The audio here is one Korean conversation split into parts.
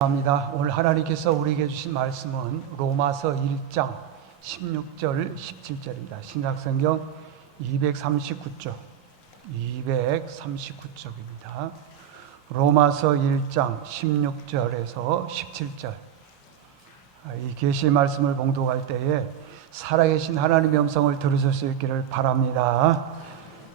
합니다. 오늘 하나님께서 우리에게 주신 말씀은 로마서 1장 16절 17절입니다. 신약성경 239쪽 239쪽입니다. 로마서 1장 16절에서 17절. 이 계시 말씀을 봉독할 때에 살아계신 하나님의 음성을 들으실 수 있기를 바랍니다.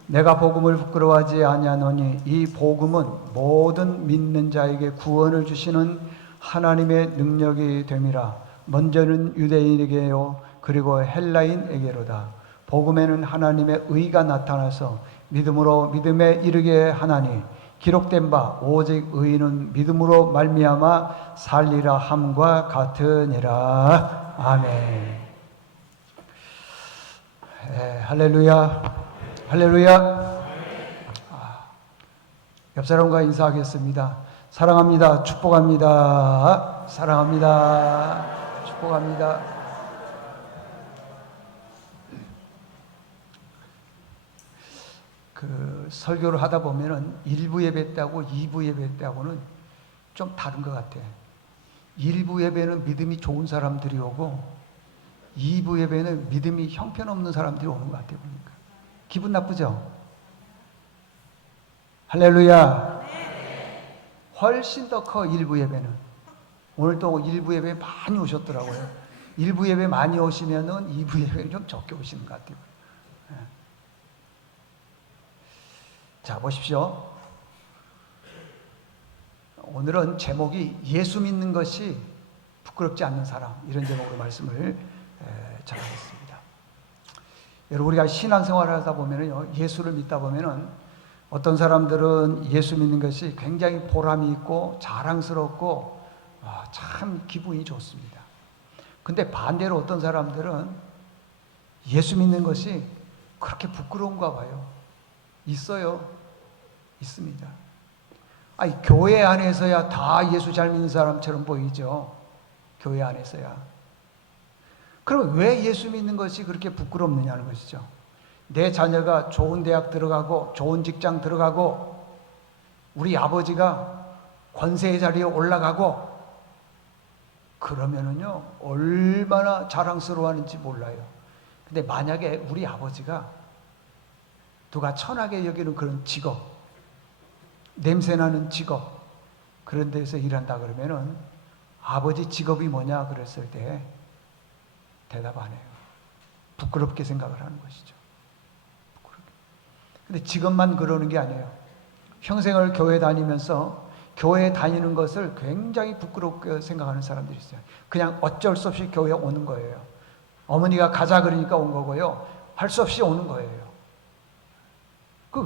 내가 복음을 부끄러워하지 아니하노니 이 복음은 모든 믿는 자에게 구원을 주시는 하나님의 능력이 됨이라. 먼저는 유대인에게요 그리고 헬라인에게로다. 복음에는 하나님의 의가 나타나서 믿음으로 믿음에 이르게 하나니 기록된 바 오직 의인은 믿음으로 말미암아 살리라 함과 같으니라. 아멘. 할렐루야. 할렐루야. 옆 사람과 인사하겠습니다. 사랑합니다. 축복합니다. 사랑합니다. 축복합니다. 설교를 하다 보면은 1부 예배 때하고 2부 예배 때하고는 좀 다른 것 같아. 1부 예배는 믿음이 좋은 사람들이 오고 2부 예배는 믿음이 형편없는 사람들이 오는 것 같아 보니까. 기분 나쁘죠? 할렐루야. 훨씬 더 커 1부 예배는. 오늘 또 1부 예배 많이 오셨더라고요. 1부 예배 많이 오시면은 2부 예배는 좀 적게 오시는 것 같아요. 자, 보십시오. 오늘은 제목이 예수 믿는 것이 부끄럽지 않는 사람, 이런 제목으로 말씀을 전하겠습니다. 여러분, 우리가 신앙생활을 하다 보면은요, 예수를 믿다 보면은 어떤 사람들은 예수 믿는 것이 굉장히 보람이 있고 자랑스럽고 참 기분이 좋습니다. 근데 반대로 어떤 사람들은 예수 믿는 것이 그렇게 부끄러운가 봐요. 있어요. 있습니다. 아니, 교회 안에서야 다 예수 잘 믿는 사람처럼 보이죠. 교회 안에서야. 그럼 왜 예수 믿는 것이 그렇게 부끄럽느냐는 것이죠. 내 자녀가 좋은 대학 들어가고 좋은 직장 들어가고 우리 아버지가 권세의 자리에 올라가고 그러면은요 얼마나 자랑스러워하는지 몰라요. 근데 만약에 우리 아버지가 누가 천하게 여기는 그런 직업, 냄새나는 직업, 그런 데서 일한다 그러면은 아버지 직업이 뭐냐 그랬을 때 대답 안 해요. 부끄럽게 생각을 하는 것이죠. 근데 지금만 그러는 게 아니에요. 평생을 교회 다니면서 교회 다니는 것을 굉장히 부끄럽게 생각하는 사람들이 있어요. 그냥 어쩔 수 없이 교회에 오는 거예요. 어머니가 가자 그러니까 온 거고요. 할 수 없이 오는 거예요.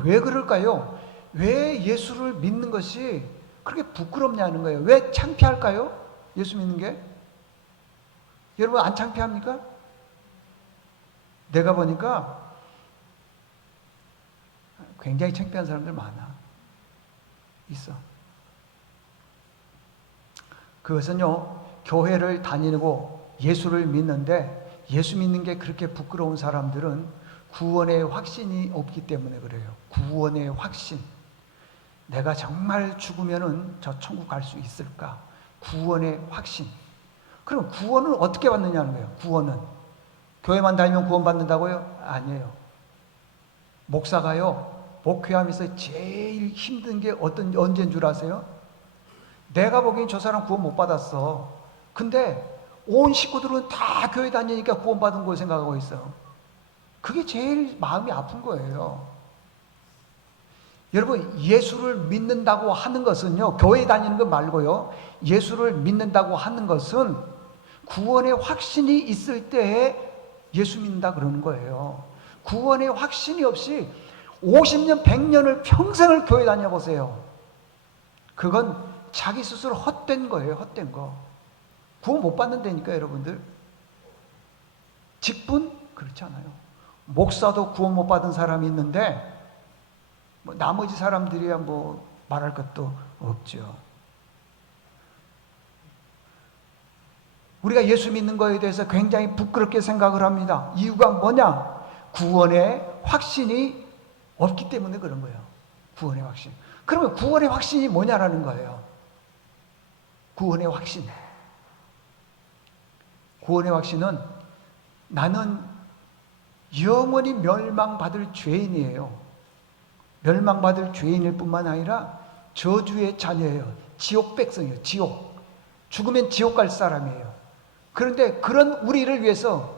왜 그럴까요? 왜 예수를 믿는 것이 그렇게 부끄럽냐는 거예요. 왜 창피할까요? 예수 믿는 게? 여러분 안 창피합니까? 내가 보니까 굉장히 창피한 사람들 많아. 있어. 그것은요, 교회를 다니고 예수를 믿는데 예수 믿는 게 그렇게 부끄러운 사람들은 구원의 확신이 없기 때문에 그래요. 구원의 확신. 내가 정말 죽으면은 저 천국 갈 수 있을까? 구원의 확신. 그럼 구원을 어떻게 받느냐는 거예요. 구원은. 교회만 다니면 구원 받는다고요? 아니에요. 목사가요, 목회하면서 제일 힘든 게 언제인 줄 아세요? 내가 보기엔 저 사람 구원 못 받았어. 근데 온 식구들은 다 교회 다니니까 구원 받은 거 생각하고 있어. 그게 제일 마음이 아픈 거예요. 여러분, 예수를 믿는다고 하는 것은요, 교회 다니는 것 말고요, 예수를 믿는다고 하는 것은 구원의 확신이 있을 때에 예수 믿는다 그러는 거예요. 구원의 확신이 없이 50년, 100년을 평생을 교회 다녀보세요. 그건 자기 스스로 헛된 거예요. 헛된 거. 구원 못 받는다니까 여러분들. 직분? 그렇지 않아요. 목사도 구원 못 받은 사람이 있는데 나머지 사람들이야 말할 것도 없죠. 우리가 예수 믿는 거에 대해서 굉장히 부끄럽게 생각을 합니다. 이유가 뭐냐? 구원의 확신이 없기 때문에 그런 거예요. 구원의 확신. 그러면 구원의 확신이 뭐냐라는 거예요. 구원의 확신. 구원의 확신은 나는 영원히 멸망받을 죄인이에요. 멸망받을 죄인일 뿐만 아니라 저주의 자녀예요. 지옥 백성이에요. 지옥. 죽으면 지옥 갈 사람이에요. 그런데 그런 우리를 위해서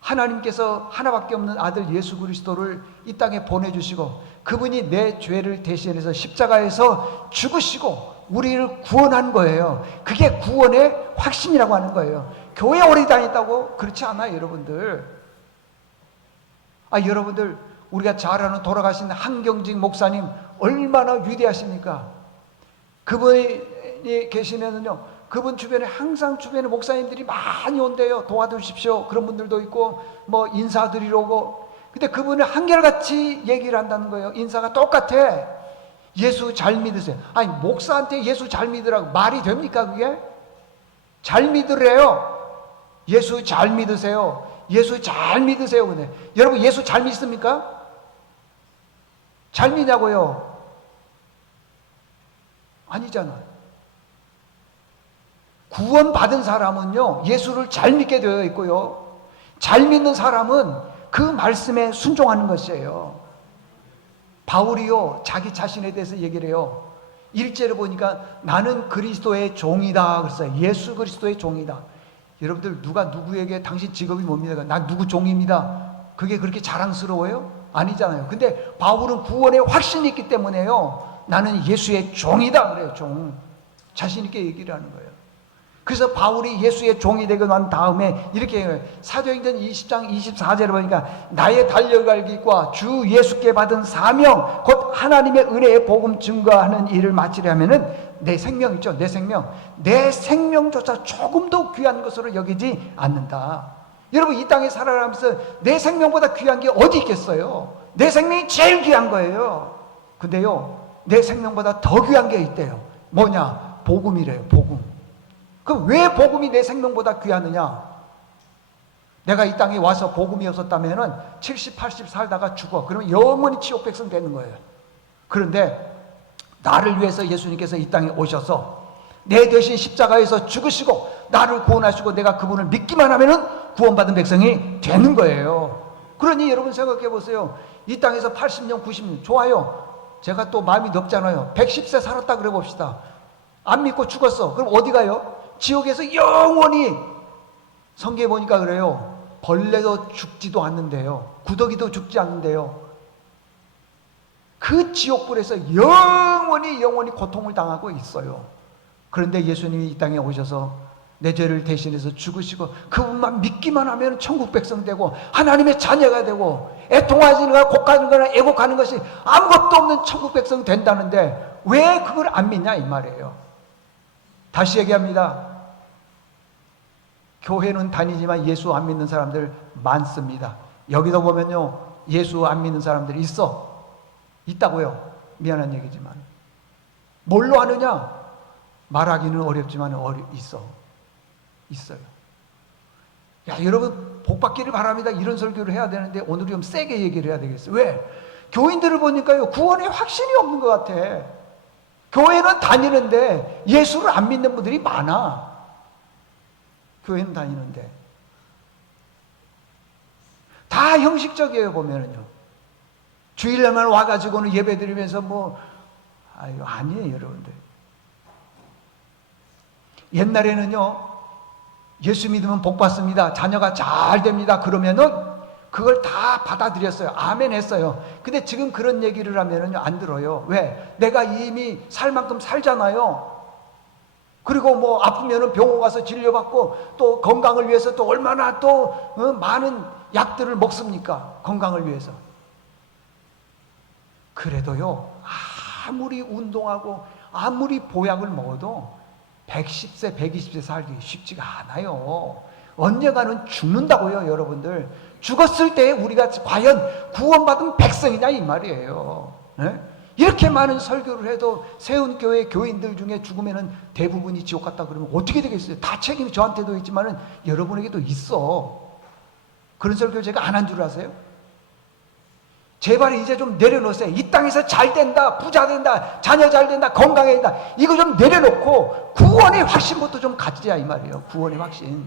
하나님께서 하나밖에 없는 아들 예수 그리스도를 이 땅에 보내주시고 그분이 내 죄를 대신해서 십자가에서 죽으시고 우리를 구원한 거예요. 그게 구원의 확신이라고 하는 거예요. 교회 오래 다녔다고? 그렇지 않아요, 여러분들. 여러분들, 우리가 잘 아는 돌아가신 한경직 목사님 얼마나 위대하십니까? 그분이 계시면은요, 그분 주변에 항상 주변에 목사님들이 많이 온대요. 도와주십시오. 그런 분들도 있고, 뭐 인사드리러 오고. 근데 그분은 한결같이 얘기를 한다는 거예요. 인사가 똑같아. 예수 잘 믿으세요. 아니, 목사한테 예수 잘 믿으라고 말이 됩니까, 그게? 잘 믿으래요. 예수 잘 믿으세요. 예수 잘 믿으세요. 근데 여러분, 예수 잘 믿습니까? 잘 믿냐고요? 아니잖아요. 구원받은 사람은요, 예수를 잘 믿게 되어 있고요. 잘 믿는 사람은 그 말씀에 순종하는 것이에요. 바울이요, 자기 자신에 대해서 얘기를 해요. 1절을 보니까 나는 그리스도의 종이다 그랬어요. 예수 그리스도의 종이다. 여러분들, 누가 누구에게 당신 직업이 뭡니까? 나 누구 종입니다. 그게 그렇게 자랑스러워요? 아니잖아요. 근데 바울은 구원의 확신이 있기 때문에요, 나는 예수의 종이다 그래요. 종. 자신 있게 얘기를 하는 거예요. 그래서 바울이 예수의 종이 되고 난 다음에 이렇게 해요. 사도행전 20장 24절에 보니까 나의 달려갈 길과 주 예수께 받은 사명 곧 하나님의 은혜의 복음 증거하는 일을 마치려면은 내 생명 있죠. 내 생명조차 조금도 귀한 것으로 여기지 않는다. 여러분, 이 땅에 살아가면서 내 생명보다 귀한 게 어디 있겠어요? 내 생명이 제일 귀한 거예요. 근데요, 내 생명보다 더 귀한 게 있대요. 뭐냐? 복음이래요. 복음. 그럼 왜 복음이 내 생명보다 귀하느냐? 내가 이 땅에 와서 복음이 없었다면 70, 80 살다가 죽어. 그러면 영원히 지옥 백성 되는 거예요. 그런데 나를 위해서 예수님께서 이 땅에 오셔서 내 대신 십자가에서 죽으시고 나를 구원하시고 내가 그분을 믿기만 하면 구원받은 백성이 되는 거예요. 그러니 여러분 생각해 보세요. 이 땅에서 80년, 90년 좋아요. 제가 또 마음이 넓잖아요. 110세 살았다 그래 봅시다. 안 믿고 죽었어. 그럼 어디 가요? 지옥에서 영원히. 성경에 보니까 그래요. 벌레도 죽지도 않는데요. 구더기도 죽지 않는데요. 그 지옥불에서 영원히 고통을 당하고 있어요. 그런데 예수님이 이 땅에 오셔서 내 죄를 대신해서 죽으시고 그분만 믿기만 하면 천국 백성 되고 하나님의 자녀가 되고 애통하는 거나 곡하는 거나 애곡하는 것이 아무것도 없는 천국 백성 된다는데 왜 그걸 안 믿냐 이 말이에요. 다시 얘기합니다. 교회는 다니지만 예수 안 믿는 사람들 많습니다. 여기도 보면요, 예수 안 믿는 사람들이 있다고요. 미안한 얘기지만. 뭘로 아느냐? 말하기는 어렵지만 있어요. 야, 여러분 복 받기를 바랍니다. 이런 설교를 해야 되는데 오늘 좀 세게 얘기를 해야 되겠어요. 왜? 교인들을 보니까요, 구원에 확신이 없는 것 같아. 교회는 다니는데 예수를 안 믿는 분들이 많아. 교회는 다니는데 다 형식적이에요. 보면은요, 주일날만 와가지고는 예배 드리면서 아니에요, 여러분들. 옛날에는요, 예수 믿으면 복 받습니다. 자녀가 잘 됩니다. 그러면은 그걸 다 받아들였어요. 아멘 했어요. 근데 지금 그런 얘기를 하면은요, 안 들어요. 왜? 내가 이미 살 만큼 살잖아요. 그리고 아프면은 병원 가서 진료받고 또 건강을 위해서 또 얼마나 또 많은 약들을 먹습니까? 건강을 위해서. 그래도요, 아무리 운동하고 아무리 보약을 먹어도 110세, 120세 살기 쉽지가 않아요. 언젠가는 죽는다고요, 여러분들. 죽었을 때 우리가 과연 구원받은 백성이냐 이 말이에요. 네? 이렇게 많은 설교를 해도 세운교회 교인들 중에 죽으면 대부분이 지옥 갔다 그러면 어떻게 되겠어요? 다 책임이 저한테도 있지만 여러분에게도 있어. 그런 설교를 제가 안 한 줄 아세요? 제발 이제 좀 내려놓으세요. 이 땅에서 잘 된다, 부자 된다, 자녀 잘 된다, 건강해진다, 이거 좀 내려놓고 구원의 확신부터 좀 가지자 이 말이에요. 구원의 확신.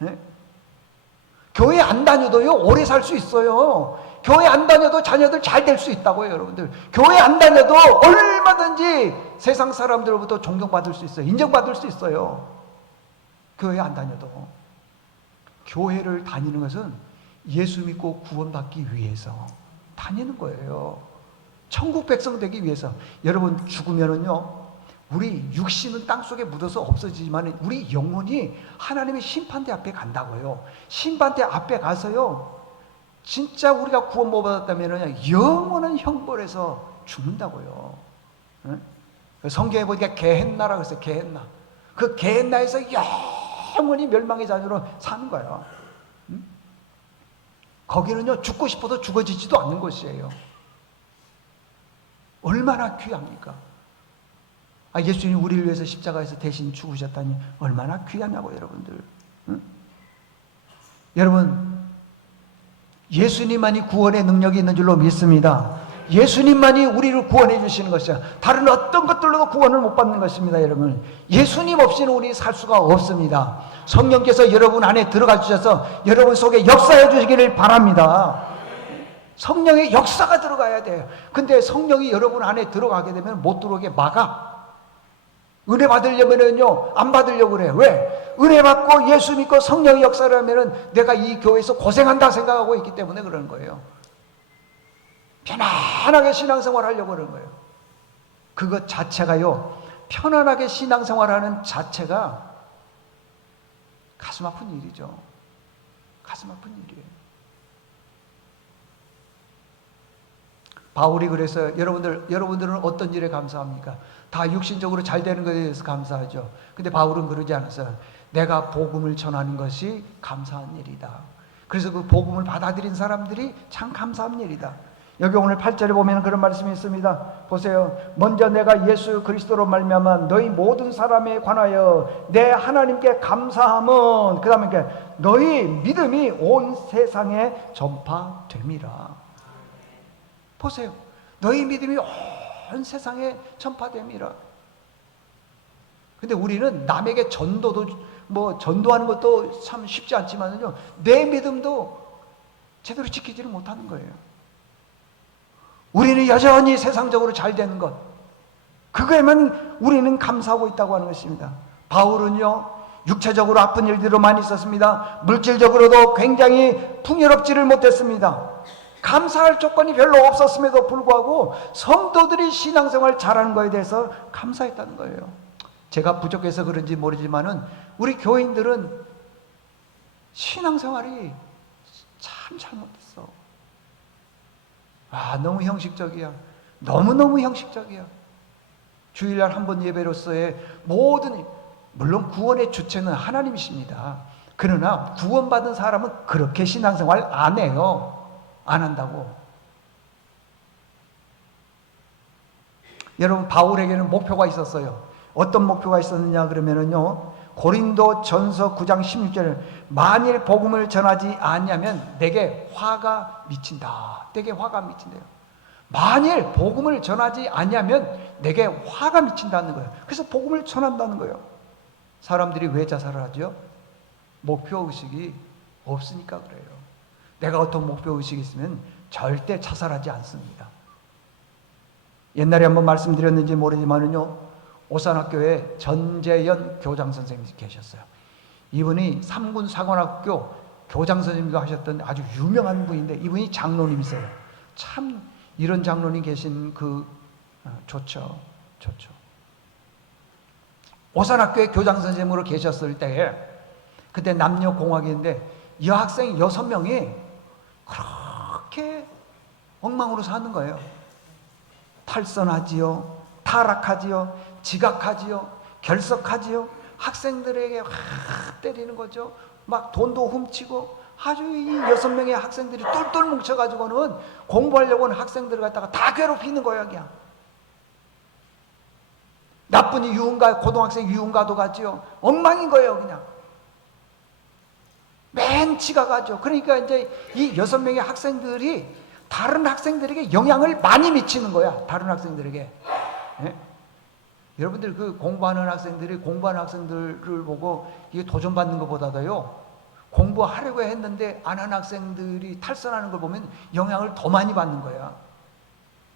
네? 교회 안 다녀도요 오래 살 수 있어요. 교회 안 다녀도 자녀들 잘 될 수 있다고요, 여러분들. 교회 안 다녀도 얼마든지 세상 사람들로부터 존경받을 수 있어요. 인정받을 수 있어요. 교회 안 다녀도. 교회를 다니는 것은 예수 믿고 구원받기 위해서 다니는 거예요. 천국 백성 되기 위해서. 여러분, 죽으면은요, 우리 육신은 땅속에 묻어서 없어지지만 우리 영혼이 하나님의 심판대 앞에 간다고요. 심판대 앞에 가서요, 진짜 우리가 구원 못 받았다면 영원한 형벌에서 죽는다고요. 응? 성경에 보니까 게헨나라고 했어요. 게헨나. 그 게헨나에서 영원히 멸망의 자녀로 사는 거예요. 응? 거기는요, 죽고 싶어도 죽어지지도 않는 곳이에요. 얼마나 귀합니까? 예수님이 우리를 위해서 십자가에서 대신 죽으셨다니 얼마나 귀하냐고, 여러분들. 응? 여러분, 예수님만이 구원의 능력이 있는 줄로 믿습니다. 예수님만이 우리를 구원해 주시는 것이야. 다른 어떤 것들로도 구원을 못 받는 것입니다, 여러분. 예수님 없이는 우리 살 수가 없습니다. 성령께서 여러분 안에 들어가 주셔서 여러분 속에 역사해 주시기를 바랍니다. 성령의 역사가 들어가야 돼요. 근데 성령이 여러분 안에 들어가게 되면 못 들어오게 막아. 은혜 받으려면은요, 안 받으려고 그래요. 왜? 은혜 받고 예수 믿고 성령의 역사를 하면은 내가 이 교회에서 고생한다 생각하고 있기 때문에 그러는 거예요. 편안하게 신앙생활 하려고 그러는 거예요. 그것 자체가요, 편안하게 신앙생활 하는 자체가 가슴 아픈 일이죠. 가슴 아픈 일이에요. 바울이 그래서 여러분들은 어떤 일에 감사합니까? 다 육신적으로 잘 되는 것에 대해서 감사하죠. 근데 바울은 그러지 않았어요. 내가 복음을 전하는 것이 감사한 일이다. 그래서 그 복음을 받아들인 사람들이 참 감사한 일이다. 여기 오늘 8절에 보면 그런 말씀이 있습니다. 보세요. 먼저 내가 예수 그리스도로 말미암아 너희 모든 사람에 관하여 내 하나님께 감사함은, 그 다음에 너희 믿음이 온 세상에 전파됨이라. 보세요. 너희 믿음이 온 세상에 전파됨이라. 근데 우리는 남에게 전도도 전도하는 것도 참 쉽지 않지만요, 내 믿음도 제대로 지키지를 못하는 거예요. 우리는 여전히 세상적으로 잘 되는 것, 그거에만 우리는 감사하고 있다고 하는 것입니다. 바울은요, 육체적으로 아픈 일들도 많이 있었습니다. 물질적으로도 굉장히 풍요롭지를 못했습니다. 감사할 조건이 별로 없었음에도 불구하고 성도들이 신앙생활 잘하는 것에 대해서 감사했다는 거예요. 제가 부족해서 그런지 모르지만은 우리 교인들은 신앙생활이 참 잘못했어. 너무 형식적이야. 너무너무 형식적이야. 주일날 한 번 예배로서의 모든, 물론 구원의 주체는 하나님이십니다. 그러나 구원받은 사람은 그렇게 신앙생활 안 해요. 안 한다고. 여러분, 바울에게는 목표가 있었어요. 어떤 목표가 있었느냐 그러면은요, 고린도 전서 9장 16절에 만일 복음을 전하지 않으면 내게 화가 미친다. 내게 화가 미친대요. 만일 복음을 전하지 않으면 내게 화가 미친다는 거예요. 그래서 복음을 전한다는 거예요. 사람들이 왜 자살을 하죠? 목표의식이 없으니까 그래요. 내가 어떤 목표의식이 있으면 절대 자살하지 않습니다. 옛날에 한번 말씀드렸는지 모르지만은요, 오산학교에 전재현 교장 선생님이 계셨어요. 이분이 삼군 사관학교 교장 선생님도 하셨던 아주 유명한 분인데, 이분이 장로님이세요. 참 이런 장로님 계신 좋죠. 오산학교에 교장 선생님으로 계셨을 때에, 그때 남녀공학인데 여학생 6명이 그렇게 엉망으로 사는 거예요. 탈선하지요, 타락하지요, 지각하지요, 결석하지요. 학생들에게 확 때리는 거죠. 막 돈도 훔치고. 아주 이 6명의 학생들이 똘똘 뭉쳐가지고는 공부하려고 하는 학생들을 갖다가 다 괴롭히는 거예요, 그냥. 나쁜 유흥가, 고등학생 유흥가도 가지요. 엉망인 거예요, 그냥. 맨 지각하죠. 그러니까 이제 이 6명의 학생들이 다른 학생들에게 영향을 많이 미치는 거야. 다른 학생들에게. 예? 여러분들 그 공부하는 학생들을 보고 이게 도전받는 것보다도요, 공부하려고 했는데 안 한 학생들이 탈선하는 걸 보면 영향을 더 많이 받는 거야.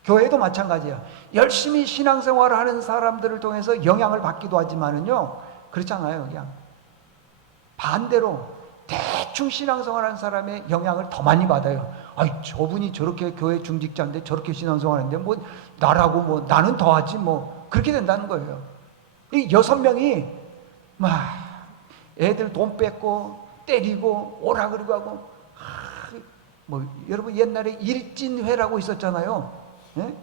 교회도 마찬가지야. 열심히 신앙생활을 하는 사람들을 통해서 영향을 받기도 하지만은요, 그렇잖아요. 그냥 반대로 대충 신앙생활하는 사람의 영향을 더 많이 받아요. 아이, 저분이 저렇게 교회 중직자인데 저렇게 신앙생활하는데 뭐 나라고 뭐 나는 더하지 뭐, 그렇게 된다는 거예요. 이 6명이 막 애들 돈 뺏고 때리고 오라 그러고 하고, 뭐 여러분 옛날에 일진회라고 있었잖아요. 예?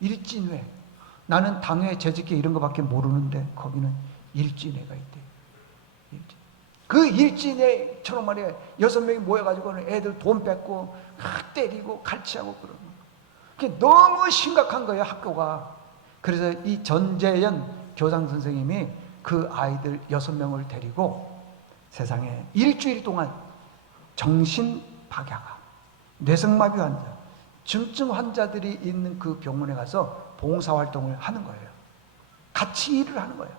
일진회. 나는 당회 재직회 이런 거밖에 모르는데 거기는 일진회가 있대. 그 일진회처럼 말이야, 6명이 모여가지고는 애들 돈 뺏고 때리고 갈취하고 그러는 거야. 그게 너무 심각한 거예요, 학교가. 그래서 이 전재현 교장 선생님이 그 아이들 6명을 데리고 세상에 일주일 동안 정신박약아, 뇌성마비 환자, 중증 환자들이 있는 그 병원에 가서 봉사활동을 하는 거예요. 같이 일을 하는 거예요.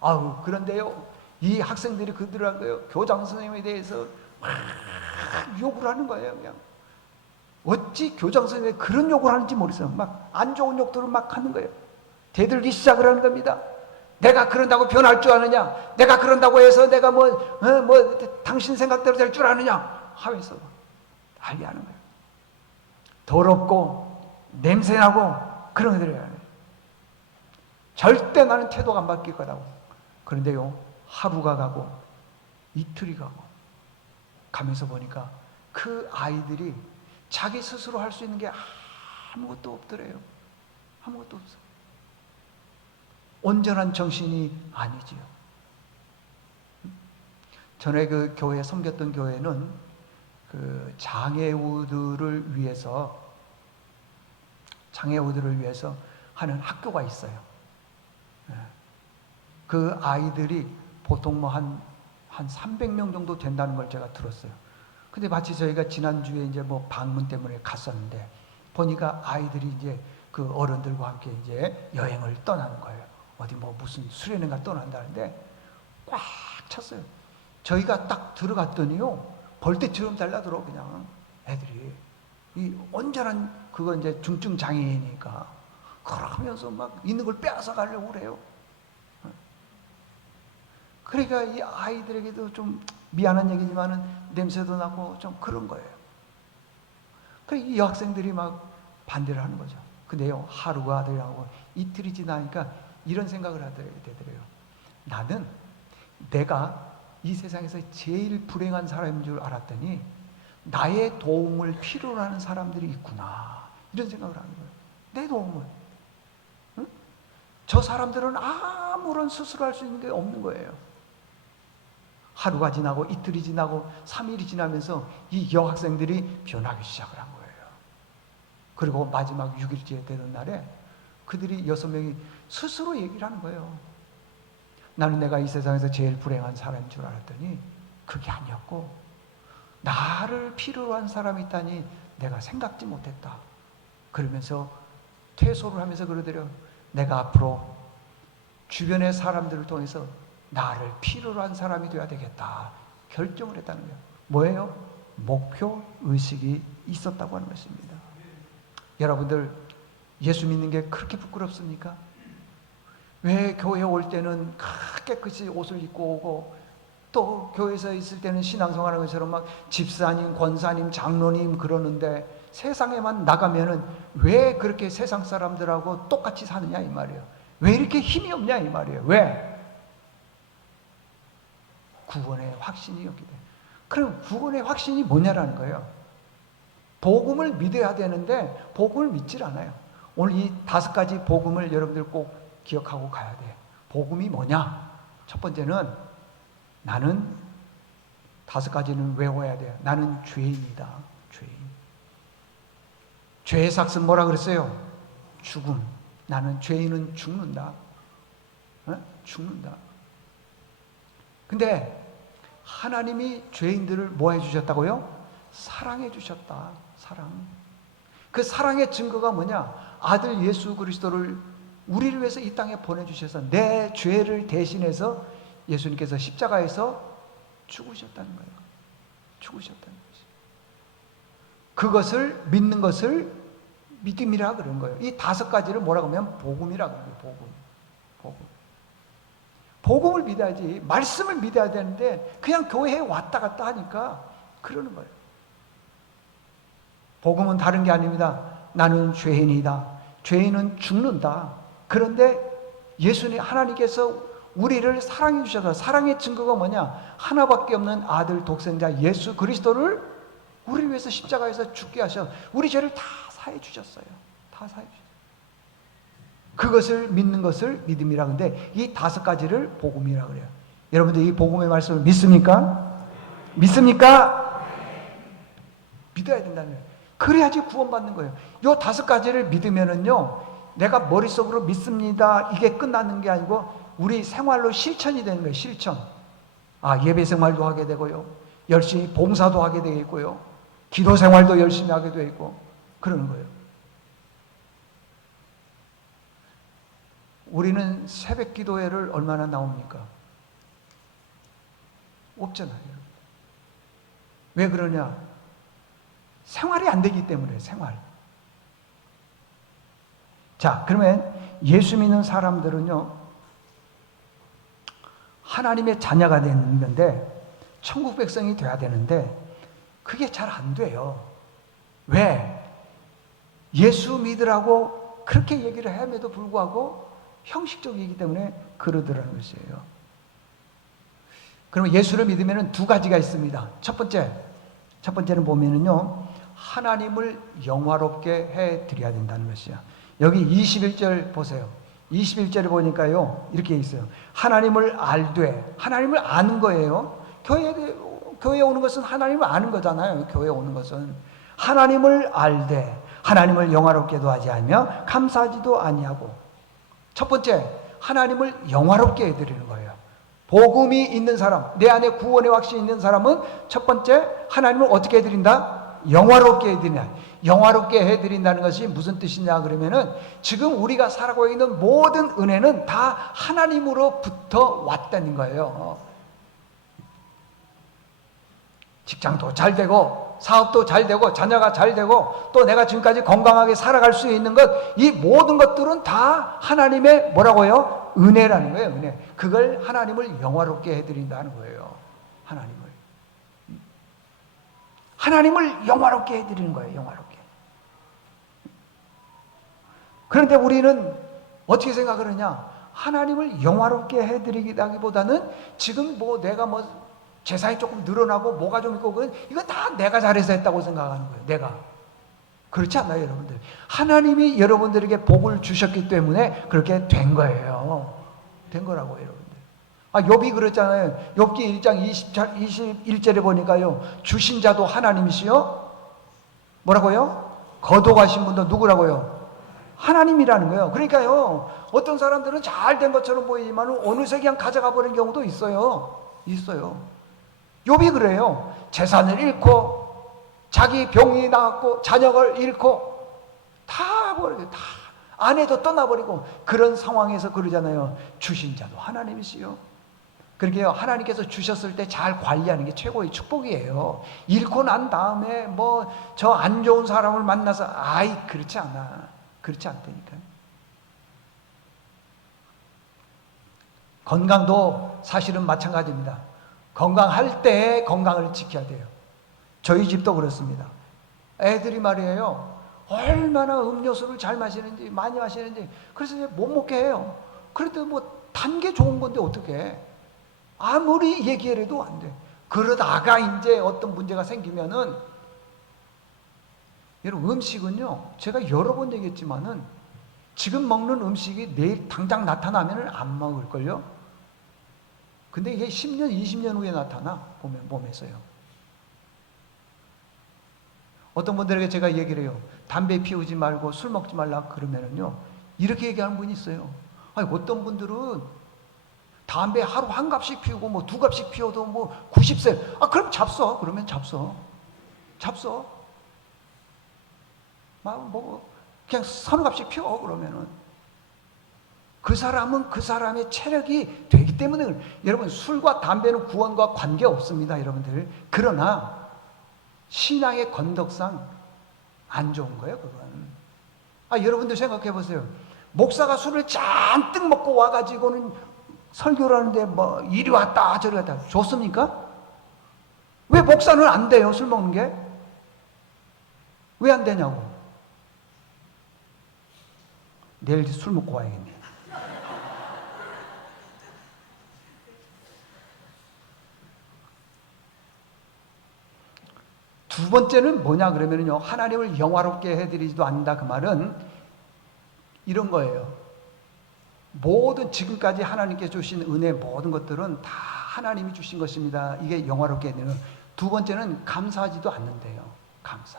아우, 그런데요, 이 학생들이 그들한 거예요. 교장 선생님에 대해서 막 욕을 하는 거예요. 그냥 어찌 교장 선생님이 그런 욕을 하는지 모르겠어요. 막 안 좋은 욕들을 막 하는 거예요. 대들기 시작을 하는 겁니다. 내가 그런다고 변할 줄 아느냐? 내가 그런다고 해서 내가 당신 생각대로 될 줄 아느냐? 하면서 난리하는 거예요. 더럽고 냄새나고 그런 것들이 해요. 절대 나는 태도가 안 바뀔 거라고. 그런데요, 하루가 가고 이틀이 가고 가면서 보니까 그 아이들이 자기 스스로 할 수 있는 게 아무것도 없더래요. 아무것도 없어요. 온전한 정신이 아니지요. 전에 그 교회 섬겼던 교회는 그 장애우들을 위해서 하는 학교가 있어요. 그 아이들이 보통 뭐 한 300명 정도 된다는 걸 제가 들었어요. 근데 마치 저희가 지난주에 이제 뭐 방문 때문에 갔었는데 보니까 아이들이 이제 그 어른들과 함께 이제 여행을 떠나는 거예요. 어디 뭐 무슨 수련회가 떠난다는데 꽉 찼어요. 저희가 딱 들어갔더니요, 벌떼처럼 달라들어. 그냥 애들이 이 온전한 그거 이제 중증 장애이니까 그러면서 막 있는 걸 빼앗아 가려고 그래요. 그러니까 이 아이들에게도 좀 미안한 얘기지만은 냄새도 나고 좀 그런 거예요. 그러니까 이 여학생들이 막 반대를 하는 거죠. 근데요, 하루가 되고 이틀이 지나니까 이런 생각을 하게 되더래요. 나는 내가 이 세상에서 제일 불행한 사람인 줄 알았더니 나의 도움을 필요로 하는 사람들이 있구나, 이런 생각을 하는 거예요. 내 도움을. 응? 저 사람들은 아무런 스스로 할 수 있는 게 없는 거예요. 하루가 지나고 이틀이 지나고 3일이 지나면서 이 여학생들이 변하기 시작을 한 거예요. 그리고 마지막 6일째 되는 날에 그들이 6명이 스스로 얘기를 하는 거예요. 나는 내가 이 세상에서 제일 불행한 사람인 줄 알았더니 그게 아니었고, 나를 필요로 한 사람이 있다니 내가 생각지 못했다. 그러면서 퇴소를 하면서 그러더래요. 내가 앞으로 주변의 사람들을 통해서 나를 필요로 한 사람이 되어야 되겠다 결정을 했다는 거예요. 뭐예요? 목표 의식이 있었다고 하는 것입니다. 여러분들, 예수 믿는 게 그렇게 부끄럽습니까? 왜 교회 올 때는 깨끗이 옷을 입고 오고, 또 교회에서 있을 때는 신앙생활하는 것처럼 막 집사님, 권사님, 장로님 그러는데 세상에만 나가면은 왜 그렇게 세상 사람들하고 똑같이 사느냐 이 말이에요. 왜 이렇게 힘이 없냐 이 말이에요. 왜? 구원의 확신이 없기 때문에. 그럼 구원의 확신이 뭐냐라는 거예요. 복음을 믿어야 되는데 복음을 믿질 않아요. 오늘 이 5가지 복음을 여러분들 꼭 기억하고 가야 돼요. 복음이 뭐냐? 첫 번째는 나는 5가지는 외워야 돼요. 나는 죄인이다. 죄인. 죄의 삭은 뭐라 그랬어요? 죽음. 나는 죄인은 죽는다. 죽는다. 근데 하나님이 죄인들을 뭐 해주셨다고요? 사랑해 주셨다. 사랑. 그 사랑의 증거가 뭐냐? 아들 예수 그리스도를 우리를 위해서 이 땅에 보내주셔서 내 죄를 대신해서 예수님께서 십자가에서 죽으셨다는 거예요. 죽으셨다는 거죠. 그것을 믿는 것을 믿음이라 그런 거예요. 이 5가지를 뭐라고 하면 복음이라 그런 거예요. 복음. 복음을 믿어야지. 말씀을 믿어야 되는데 그냥 교회에 왔다 갔다 하니까 그러는 거예요. 복음은 다른 게 아닙니다. 나는 죄인이다. 죄인은 죽는다. 그런데 예수님 하나님께서 우리를 사랑해 주셔서 사랑의 증거가 뭐냐? 하나밖에 없는 아들 독생자 예수 그리스도를 우리를 위해서 십자가에서 죽게 하셔 우리 죄를 다 사해 주셨어요. 다 사해 주셨어요. 그것을 믿는 것을 믿음이라 하는데 이 5가지를 복음이라 그래요. 여러분들 이 복음의 말씀을 믿습니까? 믿습니까? 믿어야 된다는 거예요. 그래야지 구원받는 거예요. 이 5가지를 믿으면은요, 내가 머릿속으로 믿습니다. 이게 끝나는 게 아니고 우리 생활로 실천이 되는 거예요. 실천. 예배 생활도 하게 되고요. 열심히 봉사도 하게 되겠고요. 기도 생활도 열심히 하게 되고 그러는 거예요. 우리는 새벽 기도회를 얼마나 나옵니까? 없잖아요. 왜 그러냐? 생활이 안 되기 때문에 생활. 자, 그러면 예수 믿는 사람들은요, 하나님의 자녀가 되는 건데 천국 백성이 돼야 되는데 그게 잘 안 돼요. 왜? 예수 믿으라고 그렇게 얘기를 함에도 불구하고 형식적이기 때문에 그러더라는 것이에요. 그러면 예수를 믿으면 2가지가 있습니다. 첫 번째는 보면은요, 하나님을 영화롭게 해 드려야 된다는 것이야. 여기 21절 보세요. 21절을 보니까요, 이렇게 있어요. 하나님을 알되, 하나님을 아는 거예요. 교회에 오는 것은 하나님을 아는 거잖아요. 교회에 오는 것은 하나님을 알되 하나님을 영화롭게도 하지 않으며 감사하지도 아니하고. 첫 번째, 하나님을 영화롭게 해드리는 거예요. 복음이 있는 사람, 내 안에 구원의 확신이 있는 사람은 첫 번째, 하나님을 어떻게 해드린다? 영화롭게 해드린다. 영화롭게 해드린다는 것이 무슨 뜻이냐 그러면은 지금 우리가 살아가고 있는 모든 은혜는 다 하나님으로부터 왔다는 거예요. 직장도 잘 되고 사업도 잘 되고 자녀가 잘 되고 또 내가 지금까지 건강하게 살아갈 수 있는 것, 이 모든 것들은 다 하나님의 뭐라고요? 은혜라는 거예요. 은혜. 그걸 하나님을 영화롭게 해드린다는 거예요. 하나님을 영화롭게 해드리는 거예요. 영화롭게. 그런데 우리는 어떻게 생각을 하냐? 하나님을 영화롭게 해드리기보다는 지금 내가 재산이 조금 늘어나고 뭐가 좀 있고 이건 다 내가 잘해서 했다고 생각하는 거예요. 내가. 그렇지 않나요, 여러분들? 하나님이 여러분들에게 복을 주셨기 때문에 그렇게 된 거예요. 된 거라고요, 여러분들. 욥이 그랬잖아요. 욥기 1장 21절에 보니까요, 주신 자도 하나님이시요. 뭐라고요? 거둬가신 분도 누구라고요? 하나님이라는 거예요. 그러니까요, 어떤 사람들은 잘 된 것처럼 보이지만 어느새 그냥 가져가 버리는 경우도 있어요. 욥이 그래요. 재산을 잃고 자기 병이 나왔고 자녀를 잃고 다 버리고 다 아내도 떠나버리고 그런 상황에서 그러잖아요. 주신 자도 하나님이시요. 그러니까 하나님께서 주셨을 때 잘 관리하는 게 최고의 축복이에요. 잃고 난 다음에 저 안 좋은 사람을 만나서 그렇지 않아. 그렇지 않다니까요. 건강도 사실은 마찬가지입니다. 건강할 때 건강을 지켜야 돼요. 저희 집도 그렇습니다. 애들이 말이에요, 얼마나 음료수를 잘 마시는지 많이 마시는지 그래서 못 먹게 해요. 그래도 단 게 좋은 건데 어떻게 아무리 얘기해도 안 돼. 그러다가 이제 어떤 문제가 생기면은, 여러분 음식은요, 제가 여러 번 얘기했지만은 지금 먹는 음식이 내일 당장 나타나면은 안 먹을걸요. 근데 이게 10년, 20년 후에 나타나, 몸에서요. 어떤 분들에게 제가 얘기를 해요. 담배 피우지 말고 술 먹지 말라 그러면은요, 이렇게 얘기하는 분이 있어요. 어떤 분들은 담배 하루 1갑씩 피우고 2갑씩 피워도 90세. 그럼 잡숴. 그러면 잡숴. 잡숴. 뭐 그냥 서너 갑씩 피워. 그러면은 그 사람은 그 사람의 체력이 되기 때문에. 여러분, 술과 담배는 구원과 관계없습니다, 여러분들. 그러나 신앙의 건덕상 안 좋은 거예요, 그건. 여러분들 생각해 보세요. 목사가 술을 잔뜩 먹고 와가지고는 설교를 하는데 뭐 이리 왔다 저리 갔다 좋습니까? 왜 목사는 안 돼요, 술 먹는 게? 왜 안 되냐고. 내일 술 먹고 와야겠네. 두 번째는 뭐냐 그러면요, 하나님을 영화롭게 해드리지도 않는다. 그 말은 이런 거예요. 모든 지금까지 하나님께 주신 은혜 모든 것들은 다 하나님이 주신 것입니다. 이게 영화롭게 해드리는. 두 번째는 감사하지도 않는데요. 감사.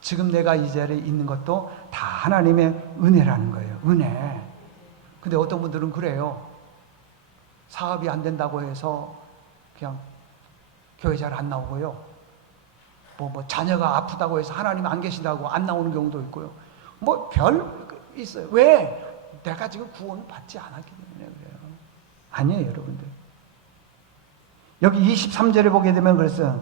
지금 내가 이 자리에 있는 것도 다 하나님의 은혜라는 거예요. 은혜. 근데 어떤 분들은 그래요. 사업이 안 된다고 해서 그냥 교회 잘 안 나오고요. 뭐 자녀가 아프다고 해서 하나님 안 계신다고 안 나오는 경우도 있고요. 뭐 별 있어요. 왜? 내가 지금 구원 받지 않았기 때문에 그래요. 아니에요, 여러분들. 여기 23절에 보게 되면 그랬어요.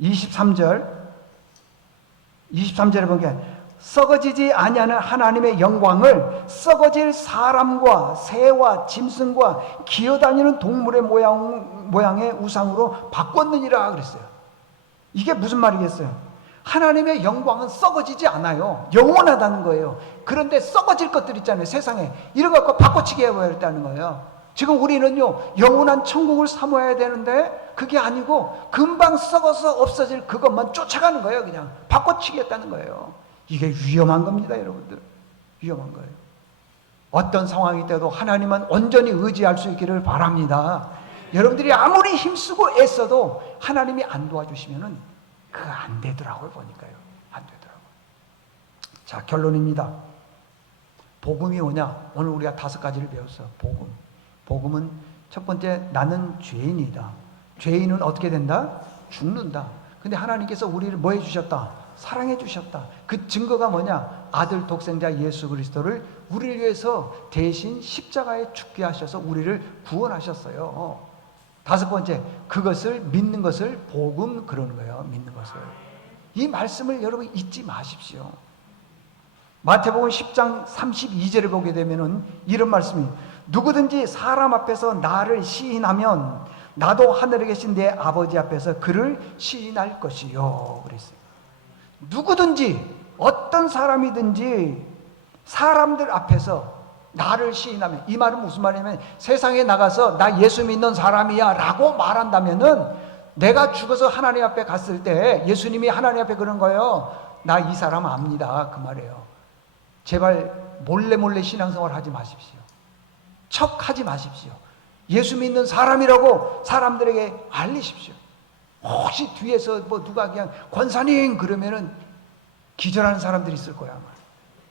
23절에 보게, 썩어지지 아니하는 하나님의 영광을 썩어질 사람과 새와 짐승과 기어다니는 동물의 모양의 우상으로 바꿨느니라 그랬어요. 이게 무슨 말이겠어요? 하나님의 영광은 썩어지지 않아요. 영원하다는 거예요. 그런데 썩어질 것들 있잖아요, 세상에. 이런 거 갖고 바꿔치기 해버렸다는 거예요. 지금 우리는요, 영원한 천국을 사모해야 되는데 그게 아니고 금방 썩어서 없어질 그것만 쫓아가는 거예요. 그냥 바꿔치기 했다는 거예요. 이게 위험한 겁니다, 여러분들. 위험한 거예요. 어떤 상황이 돼도 하나님은 온전히 의지할 수 있기를 바랍니다. 여러분들이 아무리 힘쓰고 애써도 하나님이 안 도와주시면은 그거 안 되더라고요, 보니까요. 안 되더라고요. 자, 결론입니다. 복음이 뭐냐? 오늘 우리가 5가지를 배웠어. 복음. 복음은 첫 번째, 나는 죄인이다. 죄인은 어떻게 된다? 죽는다. 근데 하나님께서 우리를 뭐 해주셨다? 사랑해 주셨다. 그 증거가 뭐냐? 아들 독생자 예수 그리스도를 우리를 위해서 대신 십자가에 죽게 하셔서 우리를 구원하셨어요. 5번째, 그것을 믿는 것을 복음 그러는 거예요. 믿는 것을. 이 말씀을 여러분 잊지 마십시오. 마태복음 10장 32절에 보게 되면은 이런 말씀이, 누구든지 사람 앞에서 나를 시인하면 나도 하늘에 계신 내 아버지 앞에서 그를 시인할 것이요 그랬어요. 누구든지 어떤 사람이든지 사람들 앞에서 나를 시인하면, 이 말은 무슨 말이냐면 세상에 나가서 나 예수 믿는 사람이야 라고 말한다면은 내가 죽어서 하나님 앞에 갔을 때 예수님이 하나님 앞에 그런 거예요. 나 이 사람 압니다, 그 말이에요. 제발 몰래 신앙생활 하지 마십시오. 척하지 마십시오. 예수 믿는 사람이라고 사람들에게 알리십시오. 혹시 뒤에서 뭐 누가 그냥 권사님 그러면은 기절하는 사람들이 있을 거야 아마.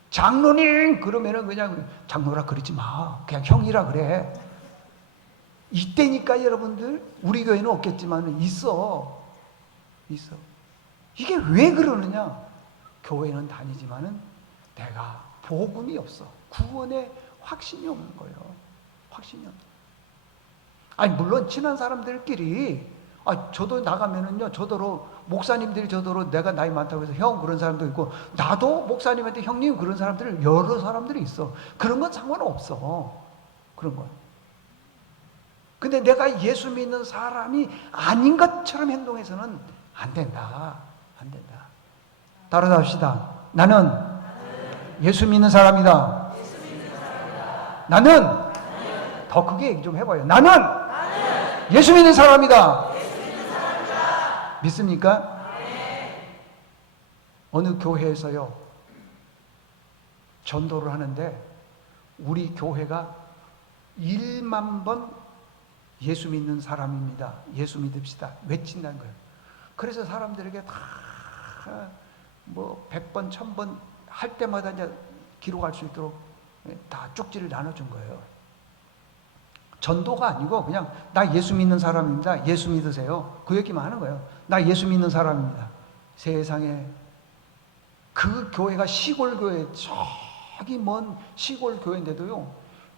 장로님 그러면은 그냥 장로라 그러지 마, 그냥 형이라 그래. 이때니까 여러분들, 우리 교회는 없겠지만 있어. 이게 왜 그러느냐? 교회는 다니지만은 내가 복음이 없어. 구원의 확신이 없는 거예요. 확신이 없는. 아니 물론 친한 사람들끼리, 저도 나가면은요, 저더러 목사님들이 저더러 내가 나이 많다고 해서 형 그런 사람도 있고, 나도 목사님한테 형님 그런 사람들이 여러 사람들이 있어. 그런 건 상관없어. 그런 건. 근데 내가 예수 믿는 사람이 아닌 것처럼 행동해서는 안 된다. 안 된다. 따라서 합시다. 나는 예수 믿는 사람이다. 나는 더 크게 얘기 좀 해봐요. 나는 예수 믿는 사람이다. 믿습니까? 어느 교회에서요, 전도를 하는데 우리 교회가 1만 번 예수 믿는 사람입니다, 예수 믿읍시다 외친다는 거예요. 그래서 사람들에게 다 뭐 100번 1000번 할 때마다 이제 기록할 수 있도록 다 쪽지를 나눠준 거예요. 전도가 아니고 그냥 나 예수 믿는 사람입니다, 예수 믿으세요, 그 얘기만 하는 거예요. 나 예수 믿는 사람입니다. 세상에 그 교회가 시골 교회, 저기 먼 시골 교회인데도요,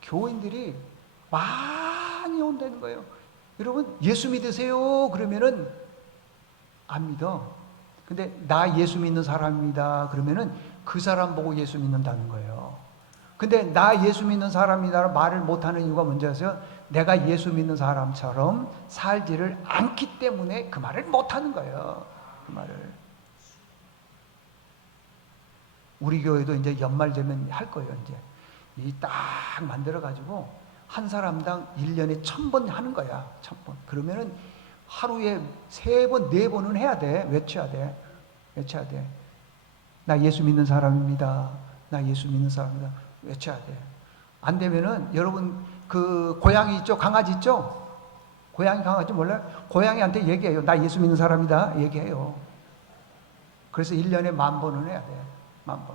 교인들이 많이 온다는 거예요. 여러분, 예수 믿으세요? 그러면은 안 믿어. 근데 나 예수 믿는 사람입니다. 그러면은 그 사람 보고 예수 믿는다는 거예요. 근데 나 예수 믿는 사람이다 말을 못하는 이유가 뭔지 아세요? 내가 예수 믿는 사람처럼 살지를 않기 때문에 그 말을 못하는 거예요. 그 말을. 우리 교회도 이제 연말 되면 할 거예요. 이제 이 딱 만들어가지고 한 사람당 1년에 1000번 하는 거야. 1000번. 그러면은 하루에 3번, 4번은 해야 돼. 외쳐야 돼. 외쳐야 돼. 나 예수 믿는 사람입니다. 나 예수 믿는 사람이다. 외쳐야 돼. 안 되면은 여러분 그 고양이 있죠? 강아지 있죠? 고양이 강아지 몰라요? 고양이한테 얘기해요. 나 예수 믿는 사람이다. 얘기해요. 그래서 1년에 10,000번은 해야 돼. 10,000번.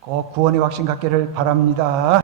꼭 구원의 확신 갖기를 바랍니다.